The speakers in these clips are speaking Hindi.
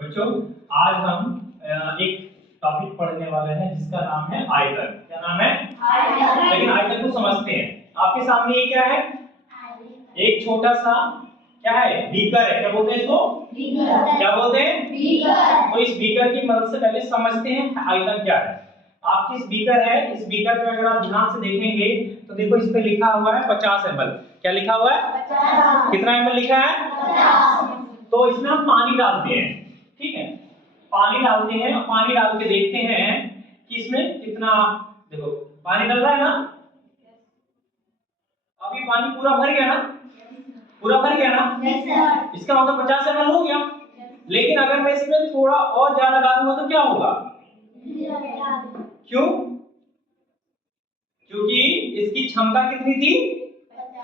बच्चों आज हम एक टॉपिक पढ़ने वाले हैं जिसका नाम है आयतन। क्या नाम है? आयतन। लेकिन आयतन को समझते हैं। आपके सामने ये क्या है? एक छोटा सा क्या है? बीकर है। क्या बोलते हैं इसको? बीकर। क्या बोलते हैं? बीकर। तो इस बीकर की मदद से पहले समझते हैं आयतन क्या है। आपकी इस बीकर है, इस बीकर में अगर आप ध्यान से देखेंगे तो देखो इस पे लिखा हुआ है 50 ml। क्या लिखा हुआ है? 50। कितना ml लिखा है? 50। तो इसमें हम पानी डालते हैं, ठीक है? पानी डालते हैं और पानी डाल के देखते हैं कि इसमें कितना, देखो पानी डल रहा है ना। अभी पानी पूरा भर गया ना? पूरा भर गया ना? Yes sir. इसका मतलब 50 ml हो गया। लेकिन अगर मैं इसमें थोड़ा और ज्यादा डालूंगा तो क्या होगा? क्यों? क्योंकि इसकी क्षमता कितनी थी?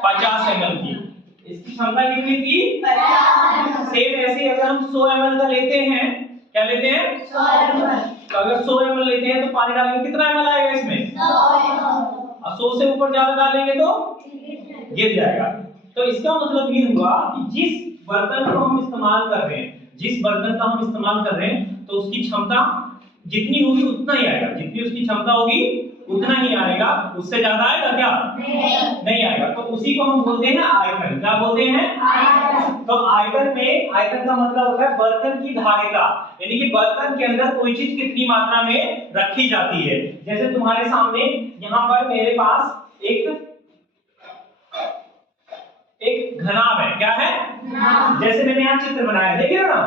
50 ml की। इसकी क्षमता कितनी थी? 50 ml। सेम ऐसे अगर हम 100 ml का लेते हैं, क्या लेते हैं? 100 ml। तो अगर 100 ml लेते हैं तो पानी डालेंगे कितना ml आएगा इसमें? 100 ml। और 100 से ऊपर ज्यादा डालेंगे तो गिर जाएगा। तो इसका मतलब ये हुआ कि जिस बर्तन को हम इस्तेमाल कर रहे हैं, जिस बर्तन का हम इस्तेमाल कर रहे हैं तो उसकी क्षमता जितनी होगी उतना ही आएगा। जितनी उसकी क्षमता होगी उतना ही आएगा, उससे ज्यादा आएगा क्या? नहीं आएगा। तो उसी को हम बोलते हैं आयतन। क्या बोलते हैं? आयतन। तो आयतन में, आयतन का मतलब होता है बर्तन की धारिता, यानी कि बर्तन के अंदर कोई चीज कितनी मात्रा में रखी जाती है। जैसे तुम्हारे सामने यहाँ पर मेरे पास एक घनाभ है। क्या है? जैसे मैंने यहाँ चित्र बनाया, देख रहे हो ना?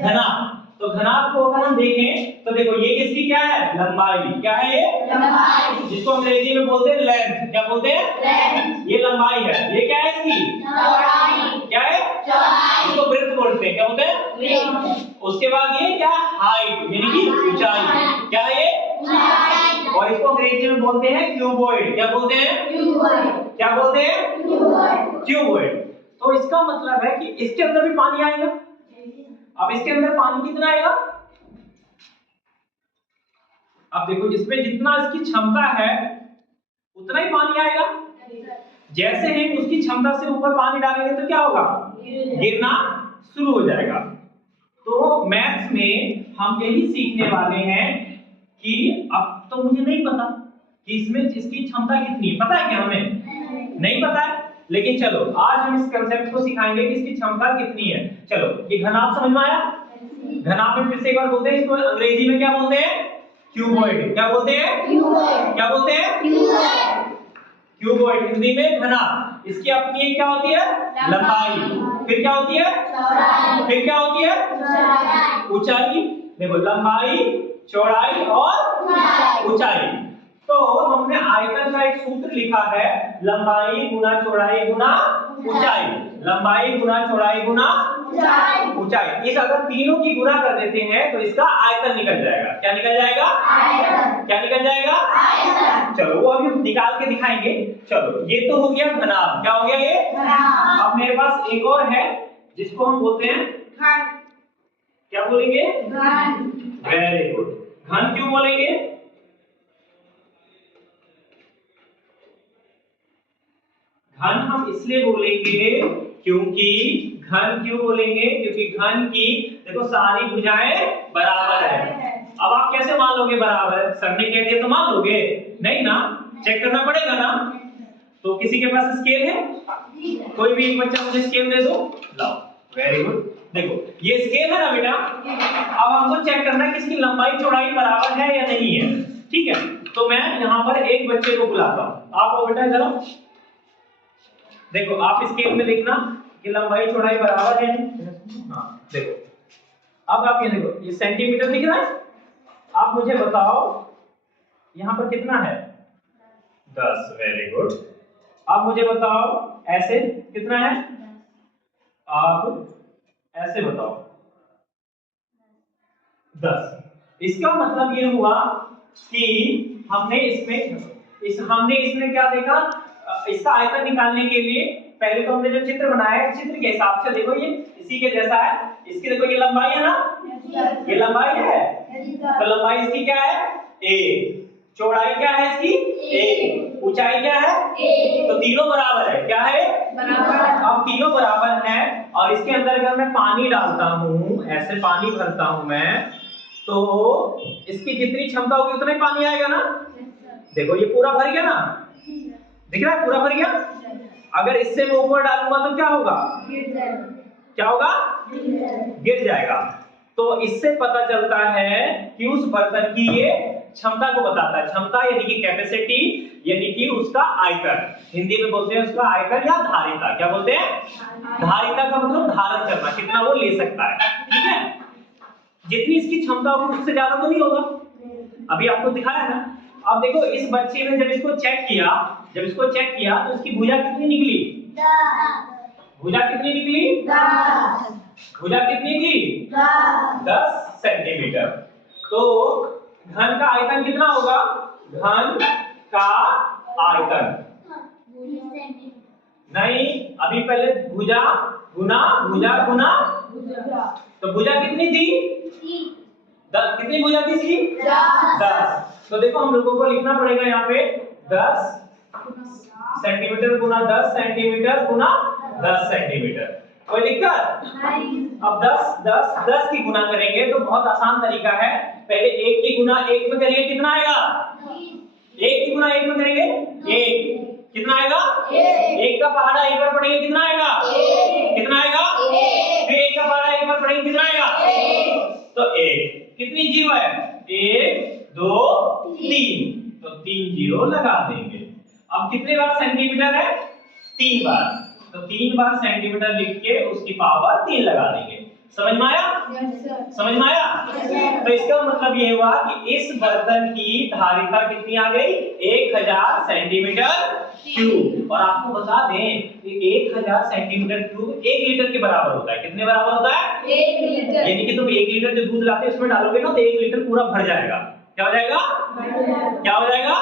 घनाभ। तो घनाभ को अगर हम देखें तो देखो ये किसकी क्या है? लंबाई। क्या है ये? लंबाई। जिसको अंग्रेजी में बोलते हैं लेंथ। क्या बोलते हैं? लेंथ। ये लंबाई है। ये क्या है इसकी? चौड़ाई। क्या है? चौड़ाई। इसको ब्रेड्थ बोलते हैं। क्या बोलते हैं? ब्रेड्थ। उसके बाद ये क्या? हाइट, यानी कि ऊंचाई। क्या है ये? ऊंचाई। और इसको अंग्रेजी में बोलते हैं क्यूबॉइड। क्या बोलते हैं? क्यूबॉइड। क्या बोलते हैं? क्यूबॉइड। क्यूबॉइड। तो इसका मतलब है कि इसके अंदर भी पानी आएगा। अब इसके अंदर पानी कितना आएगा? अब देखो इसमें जितना इसकी क्षमता है उतना ही पानी आएगा। जैसे ही उसकी क्षमता से ऊपर पानी डालेंगे तो क्या होगा? गिरना शुरू हो जाएगा। तो मैथ्स में हम यही सीखने वाले हैं कि अब तो मुझे नहीं पता कि इसमें इसकी क्षमता कितनी है। पता है क्या हमें? नहीं पता है। लेकिन चलो आज हम इस कांसेप्ट को सिखाएंगे कि इसकी क्षमता कितनी है। चलो ये घनाभ समझ में आया? घनाभ में फिर से एक बार बोलते हैं, इसको अंग्रेजी में क्या बोलते हैं? क्यूबॉइड। क्या बोलते हैं? क्यूबॉइड। क्या बोलते हैं? क्यूबॉइड। क्यूबॉइड हिंदी में घनाभ। इसकी अपनी एक क्या होती है? लंबाई। फिर क्या होती है? चौड़ाई। फिर क्या होती है? ऊंचाई। देखो लंबाई, चौड़ाई और ऊंचाई। तो हमने आयतन का एक सूत्र लिखा है, लंबाई गुना चौड़ाई गुना ऊंचाई। लंबाई गुना चौड़ाई गुना ऊंचाई। इस अगर तीनों की गुणा कर देते हैं तो इसका आयतन निकल जाएगा। क्या निकल जाएगा? आयतन। क्या निकल जाएगा? आयतन। चलो वो अभी हम निकाल के दिखाएंगे। चलो ये तो हो गया घनाभ। क्या हो गया ये? घनाभ। अब मेरे पास एक और है जिसको हम बोलते हैं घन। क्या बोलेंगे? घन। Very good. घन क्यों बोलेंगे? घन हम इसलिए बोलेंगे क्योंकि, घन क्यों बोलेंगे? क्योंकि घन की देखो सारी भुजाएं बराबर है। अब आप कैसे मान लोगे बराबर है? सर ने कह दिया तो मान लोगे? नहीं ना, चेक करना पड़ेगा ना। तो किसी के पास स्केल है? कोई भी एक बच्चा मुझे स्केल दे दो। लाओ, वेरी गुड। देखो ये स्केल है ना बेटा। अब हमको चेक करना है कि इसकी लंबाई चौड़ाई बराबर है या नहीं है। ठीक है, तो मैं यहाँ पर एक बच्चे को बुलाता हूँ। आप आओ बेटा जरा। देखो आप स्केल में देखना कि लंबाई चौड़ाई बराबर है। हाँ देखो, अब आप ये देखो, ये सेंटीमीटर दिख रहा है। आप मुझे बताओ यहाँ पर कितना है? 10। Very good. अब मुझे बताओ ऐसे कितना है? आप ऐसे बताओ 10। इसका मतलब ये हुआ कि हमने इसमें क्या देखा? इसका आयतन निकालने के लिए पहले तो हमने जो चित्र बनाया है, चित्र के हिसाब से देखो ये इसी के जैसा है। इसकी देखो ये लंबाई है ना? ये लंबाई है। तो लंबाई इसकी क्या है? a। चौड़ाई क्या है इसकी? एक। ऊंचाई क्या है? एक। तो तीनों बराबर है। क्या है? बराबर। अब तीनों बराबर है और इसके अंदर अगर मैं पानी डालता हूँ, ऐसे पानी भरता हूँ मैं, तो इसकी जितनी क्षमता होगी उतना ही पानी आएगा ना। देखो ये पूरा भर गया ना, दिख रहा है पूरा भर गया। अगर इससे मैं ऊपर डालूंगा तो क्या होगा? क्या होगा? गिर जाएगा। तो इससे पता चलता है कि उस बर्तन की ये क्षमता को बताता है। क्षमता यानी कि कैपेसिटी, यानी कि उसका आयतन, हिंदी में बोलते हैं उसका आयतन या धारिता। क्या बोलते हैं? धारिता का मतलब धारण करना, कितना वो ले सकता है। ठीक है, जितनी इसकी क्षमता होगी उससे ज्यादा तो नहीं होगा। अभी आपको दिखाया ना। अब देखो इस बच्चे ने जब इसको चेक किया, तो इसकी भुजा कितनी निकली? 10। भुजा कितनी निकली? 10। भुजा कितनी थी? 10 सेंटीमीटर। तो घन का आयतन कितना होगा? घन का आयतन नहीं, अभी पहले भुजा गुना भुजा गुना, तो भुजा कितनी थी? 10। कितनी भुजा थी इसकी? 10। तो देखो हम लोगों को लिखना पड़ेगा यहाँ पे 10 सेंटीमीटर गुना 10 सेंटीमीटर गुना 10 सेंटीमीटर। कोई दिक्कत? अब 10 की गुना करेंगे तो बहुत आसान तरीका है। पहले 1 की गुना 1 में करेंगे, कितना आएगा? 1 की गुना 1 में करेंगे 1, कितना आएगा? 1 का पहाड़ा एक बार पढ़ेंगे, कितना आएगा? कितना आएगा? फिर 1 का पहाड़ा एक बार पढ़ेंगे, कितना आएगा? तो 1। कितनी जीरो है? 1 2 3, तो 3 जीरो लगा देंगे। अब कितने बार सेंटीमीटर है? 3 बार, तो 3 बार सेंटीमीटर लिख के उसकी पावर 3 लगा देंगे। समझ में आया? समझ में आया? तो इसका मतलब ये हुआ कि इस बर्तन की धारिता कितनी आ गई? 1000 सेंटीमीटर क्यूब। और आपको बता दें कि 1000 सेंटीमीटर क्यूब 1 लीटर के बराबर होता है। कितने बराबर होता है? 1 लीटर। यानी कि तुम 1 लीटर जो दूध लाते हो इसमें डालोगे ना तो 1 लीटर पूरा भर जाएगा। क्या हो जाएगा? क्या हो जाएगा?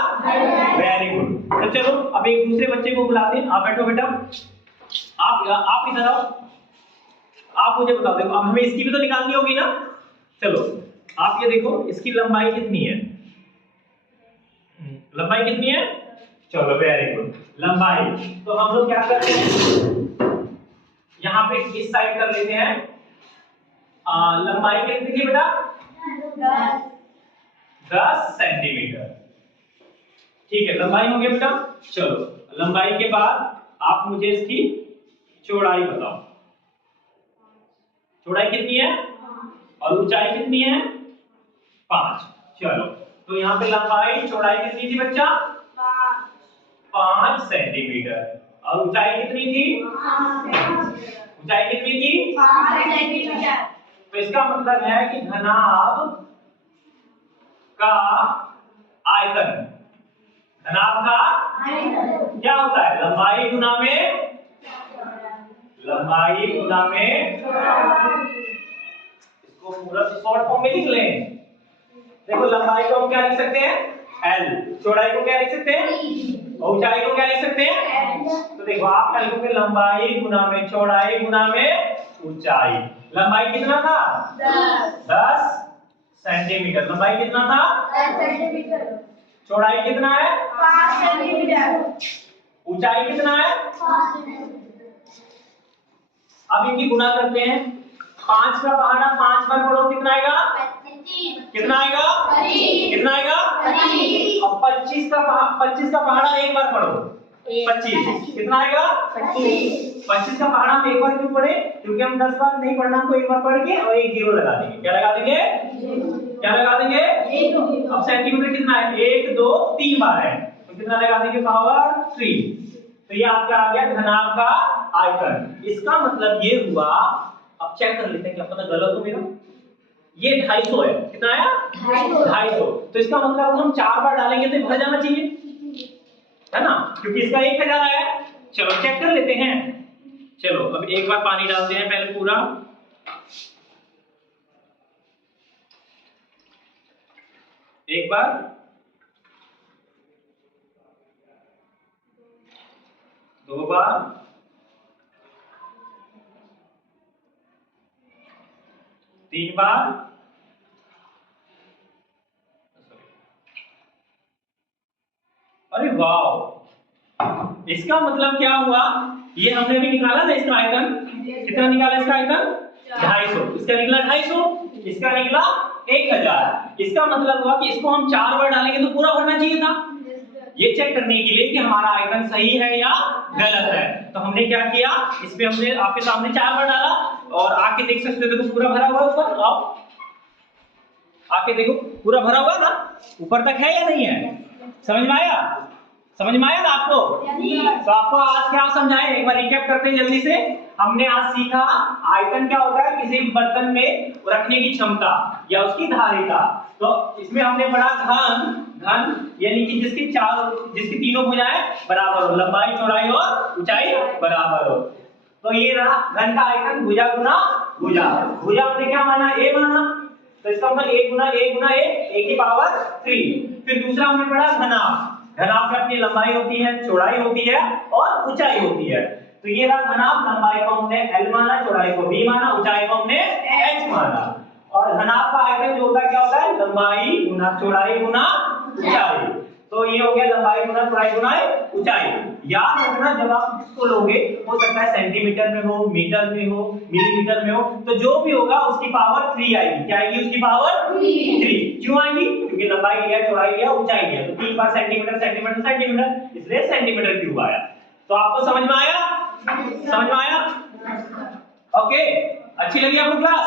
Very good. तो चलो अब एक दूसरे बच्चे को बुलाते हैं। आप बैठो बेटा, आप इधर आओ, आप मुझे बताओ। देखो अब हमें इसकी भी तो निकालनी होगी ना। चलो आप ये देखो इसकी लंबाई कितनी है? लंबाई कितनी है? चलो वेरी गुड, लंबाई। तो हम लोग क्या करते हैं, यहाँ पे इस साइड कर लेते हैं। लंबाई कितनी थी बेटा? 10 सेंटीमीटर। ठीक है, लंबाई हो गया बेटा। चलो लंबाई के बाद आप मुझे इसकी चौड़ाई बताओ। चौड़ाई कितनी है और ऊंचाई कितनी है? 5। चलो तो यहाँ पे लंबाई चौड़ाई कितनी थी बच्चा? 5 सेंटीमीटर। और ऊंचाई कितनी थी? ऊंचाई कितनी थी? 5 सेंटीमीटर। तो इसका मतलब है कि घनाभ का आयतन, घनाभ का आयतन क्या होता है? लंबाई गुना में इसको पूरा शॉर्ट फॉर्म में लिख लें। देखो लंबाई को हम क्या लिख सकते हैं? L। चौड़ाई को क्या लिख सकते हैं? और ऊंचाई को क्या लिख सकते हैं? तो देखो आप क्या लिखोगे? लंबाई गुना में चौड़ाई गुना में ऊंचाई। लंबाई कितना था? 10 सेंटीमीटर। लंबाई कितना था? 10 सेंटीमीटर। चौड़ाई कितना है? 5 सेंटीमीटर। ऊंचाई कितना है? 5 सेंटीमीटर। अब इनकी गुना करते हैं। 5 का पहाड़ा 5 बार पढ़ो, कितना आएगा? 25। कितना आएगा? 25। कितना आएगा? 25। अब 25 का पहाड़ा एक बार पढ़ो, 25। कितना आएगा? 25। 25 का पहाड़ा हम एक बार क्यों पढ़े? क्योंकि हम 10 बार नहीं पढ़ना, तो एक बार पढ़ के और एक जीरो लगा देंगे। क्या लगा देंगे? क्या लगा देंगे? अब सेंटीमीटर कितना है? 1 2 3 बार है, तो कितना लगा देंगे? पावर 3। तो ये आपका आ गया घनाभ का आयतन। इसका मतलब ये हुआ, अब चेक कर लेते हैं क्या पता गलत हो मेरा। ये 250 है। कितना आया? 250। तो इसका मतलब हम 4 बार डालेंगे तो भर जाना चाहिए, है ना, क्योंकि इसका 1000 आया। चलो चेक कर लेते हैं। चलो अब एक बार पानी डालते हैं पहले पूरा। एक बार, 2 बार, 3 बार, अरे वाह, इसका मतलब क्या हुआ, ये हमने भी निकाला ना इसका आयतन, कितना निकाला इसका आयतन 250, इसका निकला 250, इसका निकला 1000। इसका मतलब हुआ कि इसको हम 4 बार डालेंगे तो पूरा भरना चाहिए था, ये चेक करने के लिए कि हमारा आयतन सही है या गलत है। तो हमने क्या किया, इस पे हमने आपके सामने 4 बार डाला और आके देख सकते हो, देखो पूरा भरा हुआ है ऊपर, आओ आके देखो पूरा भरा हुआ है ना, ऊपर तक है या नहीं है, समझ में आया, समझ में आया ना आपको? तो आपको आज क्या समझाएं, एक बार रिकैप करते हैं जल्दी से। हमने आज सीखा आयतन क्या होता है, किसी बर्तन में रखने की क्षमता या उसकी धारिता। तो इसमें हमने पढ़ा घन यानी कि जिसकी तीनों भुजाएं बराबर हो, लंबाई चौड़ाई और ऊंचाई बराबर हो। तो ये रहा घन का आयतन, भुजा गुना भुजा। भुजा हमने क्या माना, a माना, तो इसका मतलब a गुना a की पावर 3। फिर दूसरा हमने पढ़ा घनाभ। घनाभ में अपनी लंबाई होती है, चौड़ाई होती है और ऊंचाई होती है। तो ये रहा घनाभ, लंबाई को हमने l माना, चौड़ाई को b माना, ऊंचाई को हमने h माना। और घनाभ का आयतन जो होता है क्या होता है, लंबाई गुना चौड़ाई गुना ऊंचाई। तो ये हो गया लंबाई गुना चौड़ाई गुना ऊंचाई। याद रखना जब आप इसको लोगे, हो सकता है सेंटीमीटर में हो, मीटर में हो, मिलीमीटर में हो, तो जो भी होगा उसकी पावर 3 आएगी। क्या आएगी उसकी पावर 3। क्यों आएगी, क्योंकि लंबाई लिया, चौड़ाई लिया, ऊंचाई लिया, तो 3 बार सेंटीमीटर सेंटीमीटर सेंटीमीटर, इसलिए सेंटीमीटर क्यूब आया। तो आपको समझ में आया, समझ में आया? ओके, अच्छी लगी आपको क्लास?